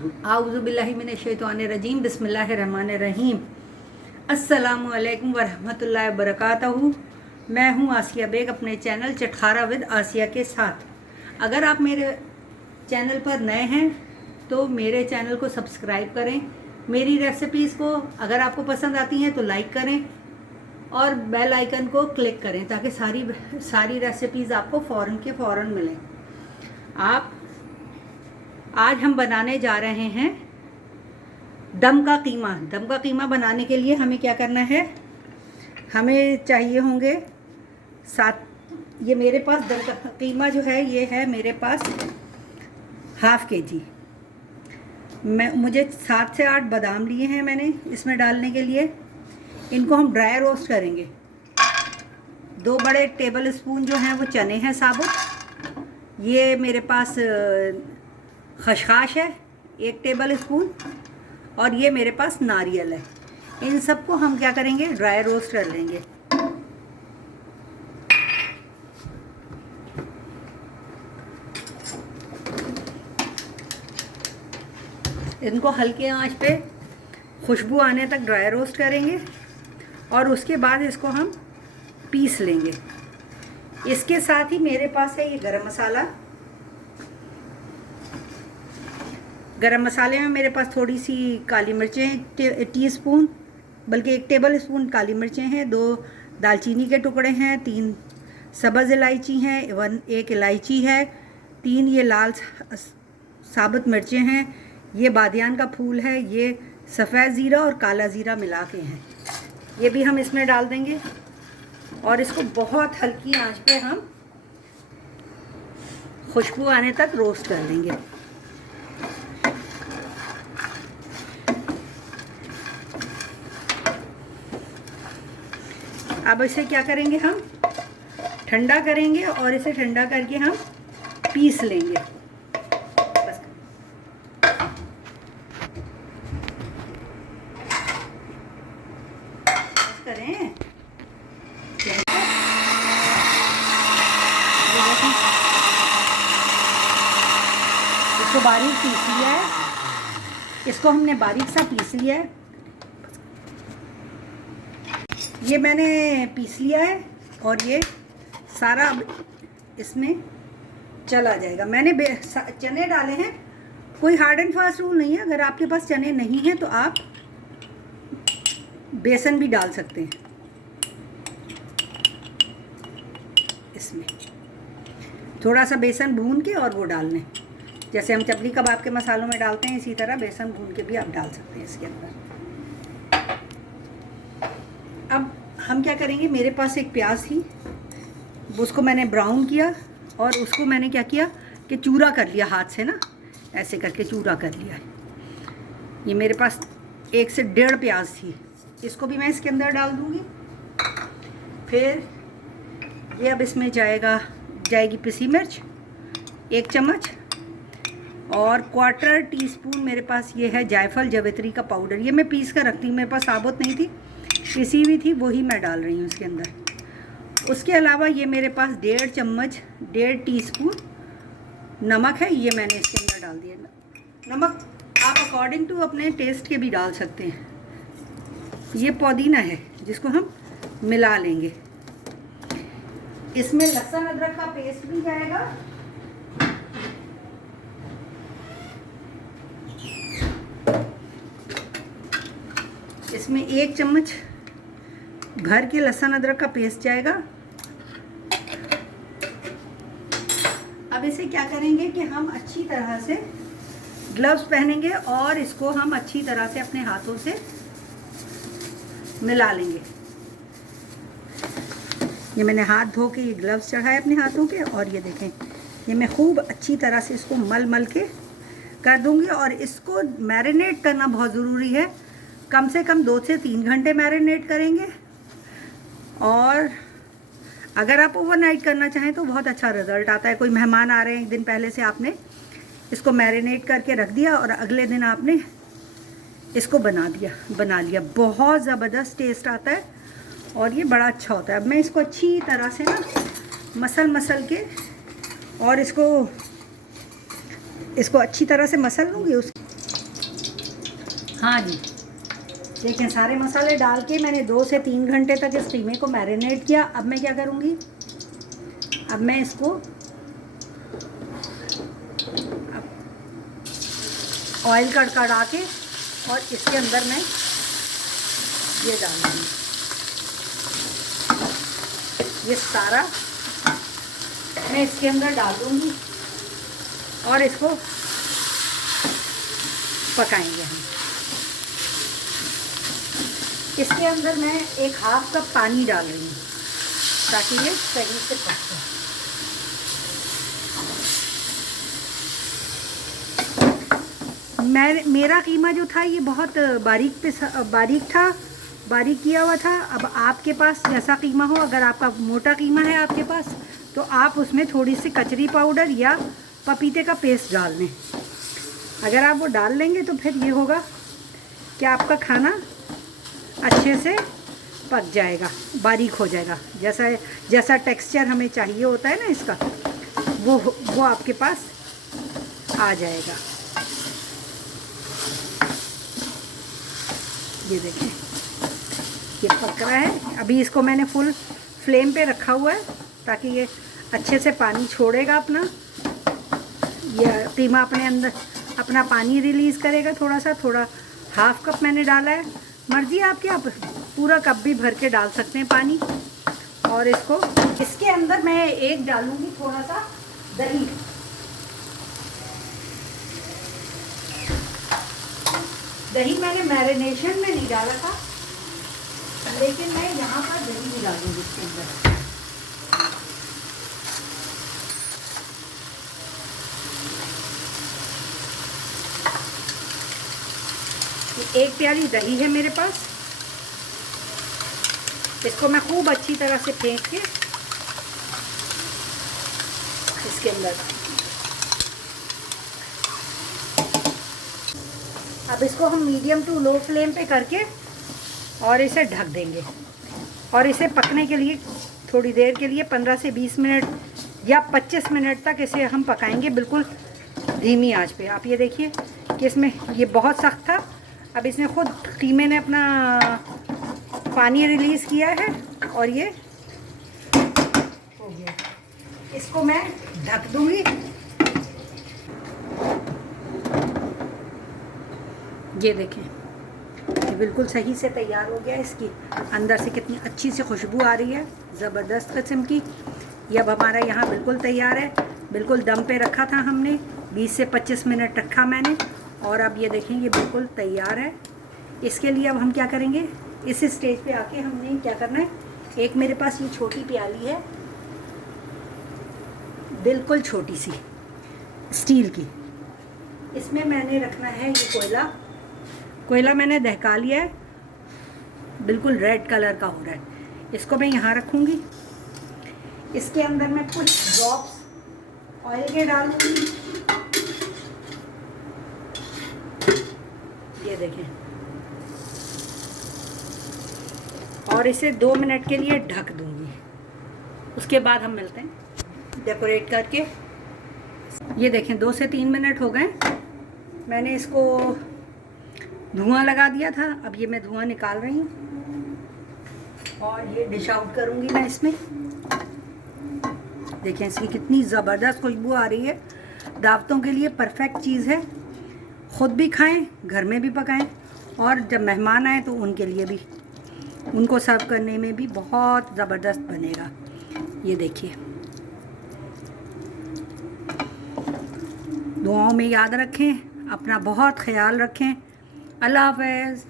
आऊज़ुबिल्लाहि मिनश्शैतानिर्रजीम बिस्मिल्लाहिर्रहमानिर्रहीम। अस्सलामु अलैकुम वरहमतुल्लाहि वबरकातुहू। मैं हूँ आसिया बेग अपने चैनल चटखारा विद आसिया के साथ। अगर आप मेरे चैनल पर नए हैं तो मेरे चैनल को सब्सक्राइब करें। मेरी रेसिपीज़ को अगर आपको पसंद आती हैं तो लाइक करें और बेल आइकन को क्लिक करें ताकि सारी रेसिपीज़ आपको फ़ौरन के फ़ौरन मिलें। आज हम बनाने जा रहे हैं दम का कीमा। दम का कीमा बनाने के लिए हमें क्या करना है, हमें चाहिए होंगे ये मेरे पास दम का कीमा जो है ये है मेरे पास ½ kg। मुझे 7 से 8 बादाम लिए हैं मैंने इसमें डालने के लिए। इनको हम ड्राई रोस्ट करेंगे। 2 बड़े टेबल स्पून जो हैं वो चने हैं साबुत। ये मेरे पास खसखस है 1 टेबल स्पून और ये मेरे पास नारियल है। इन सबको हम क्या करेंगे, ड्राई रोस्ट कर लेंगे। इनको हल्के आंच पे खुशबू आने तक ड्राई रोस्ट करेंगे और उसके बाद इसको हम पीस लेंगे। इसके साथ ही मेरे पास है ये गरम मसाला। गरम मसाले में मेरे पास थोड़ी सी काली मिर्चें टीस्पून, बल्कि 1 टेबल स्पून काली मिर्चें हैं, 2 दालचीनी के टुकड़े हैं, 3 सब्ज़ इलायची हैं, 1 इलायची है, 3 ये लाल साबुत मिर्चें हैं, ये बादियान का फूल है, ये सफ़ेद ज़ीरा और काला ज़ीरा मिला के हैं। ये भी हम इसमें डाल देंगे और इसको बहुत हल्की आंच पे हम खुशबू आने तक रोस्ट कर लेंगे। अब इसे क्या करेंगे, हम ठंडा करेंगे और इसे ठंडा करके हम पीस लेंगे। बस करें। इसको बारीक पीस लिया है, इसको हमने बारीक सा पीस लिया है। ये मैंने पीस लिया है और ये सारा इसमें चला जाएगा। मैंने चने डाले हैं। कोई हार्ड एंड फास्ट रूल नहीं है। अगर आपके पास चने नहीं हैं तो आप बेसन भी डाल सकते हैं। इसमें थोड़ा सा बेसन भून के और वो डालने, जैसे हम चपली कबाब के मसालों में डालते हैं इसी तरह बेसन भून के भी आप डाल सकते हैं इसके अंदर। अब हम क्या करेंगे, मेरे पास एक प्याज थी, उसको मैंने ब्राउन किया और उसको मैंने क्या किया कि चूरा कर लिया, हाथ से ना ऐसे करके चूरा कर लिया। ये मेरे पास 1 से 1.5 प्याज थी, इसको भी मैं इसके अंदर डाल दूँगी। फिर ये अब इसमें जाएगी पिसी मिर्च 1 चम्मच और 1/4 टीस्पून मेरे पास ये है जायफल जवित्री का पाउडर। ये मैं पीस कर रखती हूँ, मेरे पास साबुत नहीं थी, पिसी हुई थी, वही मैं डाल रही हूँ इसके अंदर। उसके अलावा ये मेरे पास 1.5 टीस्पून नमक है, ये मैंने इसके अंदर डाल दिया। नमक आप अकॉर्डिंग टू अपने टेस्ट के भी डाल सकते हैं। ये पुदीना है जिसको हम मिला लेंगे। इसमें लहसुन अदरक का पेस्ट भी जाएगा। इसमें 1 चम्मच भर के लहसुन अदरक का पेस्ट जाएगा। अब इसे क्या करेंगे कि हम अच्छी तरह से ग्लव्स पहनेंगे और इसको हम अच्छी तरह से अपने हाथों से मिला लेंगे। ये मैंने हाथ धो के ये ग्लव्स चढ़ाए अपने हाथों के और ये देखें, ये मैं खूब अच्छी तरह से इसको मल के कर दूंगी। और इसको मैरिनेट करना बहुत ज़रूरी है, कम से कम 2 से 3 घंटे मैरिनेट करेंगे। और अगर आप ओवरनाइट करना चाहें तो बहुत अच्छा रिज़ल्ट आता है। कोई मेहमान आ रहे हैं, 1 दिन पहले से आपने इसको मैरिनेट करके रख दिया और अगले दिन आपने इसको बना लिया, बहुत ज़बरदस्त टेस्ट आता है और ये बड़ा अच्छा होता है। अब मैं इसको अच्छी तरह से ना मसल के और इसको अच्छी तरह से मसल लूँगी। हाँ जी, देखिए सारे मसाले डाल के मैंने 2 से 3 घंटे तक इस कीमे को मैरिनेट किया। अब मैं क्या करूँगी, अब मैं इसको ऑयल कड़कड़ा के और इसके अंदर मैं ये डालूँगी, ये सारा मैं इसके अंदर डाल दूँगी और इसको पकाएंगे हम। इसके अंदर मैं 1/2 कप पानी डाल रही हूँ ताकि ये सही से पक जाए। मेरा कीमा जो था ये बहुत बारीक था, बारीक किया हुआ था। अब आपके पास जैसा कीमा हो, अगर आपका मोटा कीमा है आपके पास तो आप उसमें थोड़ी सी कचरी पाउडर या पपीते का पेस्ट डाल लें। अगर आप वो डाल लेंगे तो फिर ये होगा कि आपका खाना अच्छे से पक जाएगा, बारीक हो जाएगा। जैसा टेक्सचर हमें चाहिए होता है ना इसका, वो आपके पास आ जाएगा। ये देखें ये पक रहा है। अभी इसको मैंने फुल फ्लेम पे रखा हुआ है ताकि ये अच्छे से पानी छोड़ेगा अपना। ये कीमा अपने अंदर अपना पानी रिलीज़ करेगा थोड़ा सा। 1/2 कप मैंने डाला है, मर्जी आपकी, आप पूरा कप भी भर के डाल सकते हैं पानी। और इसके अंदर मैं एक डालूँगी थोड़ा सा दही। दही मैंने मैरिनेशन में नहीं डाला था, लेकिन मैं यहाँ पर दही भी डालूँगी इसके अंदर। एक प्याली दही है मेरे पास, इसको मैं खूब अच्छी तरह से फेंट के इसके अंदर। अब इसको हम मीडियम टू लो फ्लेम पे करके और इसे ढक देंगे और इसे पकने के लिए थोड़ी देर के लिए 15 से 20 मिनट या 25 मिनट तक इसे हम पकाएंगे, बिल्कुल धीमी आंच पे। आप ये देखिए कि इसमें ये बहुत सख्त था, अब इसने खुद कीमे ने अपना पानी रिलीज़ किया है और ये हो गया। इसको मैं ढक दूँगी। ये देखें ये बिल्कुल सही से तैयार हो गया। इसकी अंदर से कितनी अच्छी सी खुशबू आ रही है, ज़बरदस्त किस्म की। ये अब हमारा यहाँ बिल्कुल तैयार है। बिल्कुल दम पे रखा था हमने, 20 से 25 मिनट रखा मैंने, और अब ये देखें ये बिल्कुल तैयार है। इसके लिए अब हम क्या करेंगे, इस स्टेज पे आके हमने क्या करना है, एक मेरे पास ये छोटी प्याली है, बिल्कुल छोटी सी स्टील की, इसमें मैंने रखना है ये कोयला मैंने दहका लिया है, बिल्कुल रेड कलर का हो रहा है। इसको मैं यहाँ रखूँगी। इसके अंदर मैं कुछ ड्रॉप्स ऑयल के डालूँगी। ये देखें, और इसे 2 मिनट के लिए ढक दूँगी। उसके बाद हम मिलते हैं डेकोरेट करके। ये देखें 2 से 3 मिनट हो गए, मैंने इसको धुआं लगा दिया था। अब ये मैं धुआं निकाल रही हूँ और ये डिश आउट करूँगी मैं इसमें। देखें इसकी कितनी ज़बरदस्त खुशबू आ रही है। दावतों के लिए परफेक्ट चीज़ है। ख़ुद भी खाएं, घर में भी पकाएं, और जब मेहमान आए तो उनके लिए भी, उनको सर्व करने में भी बहुत ज़बरदस्त बनेगा। ये देखिए, दुआओं में याद रखें, अपना बहुत ख्याल रखें। अल्लाह हाफ़िज़।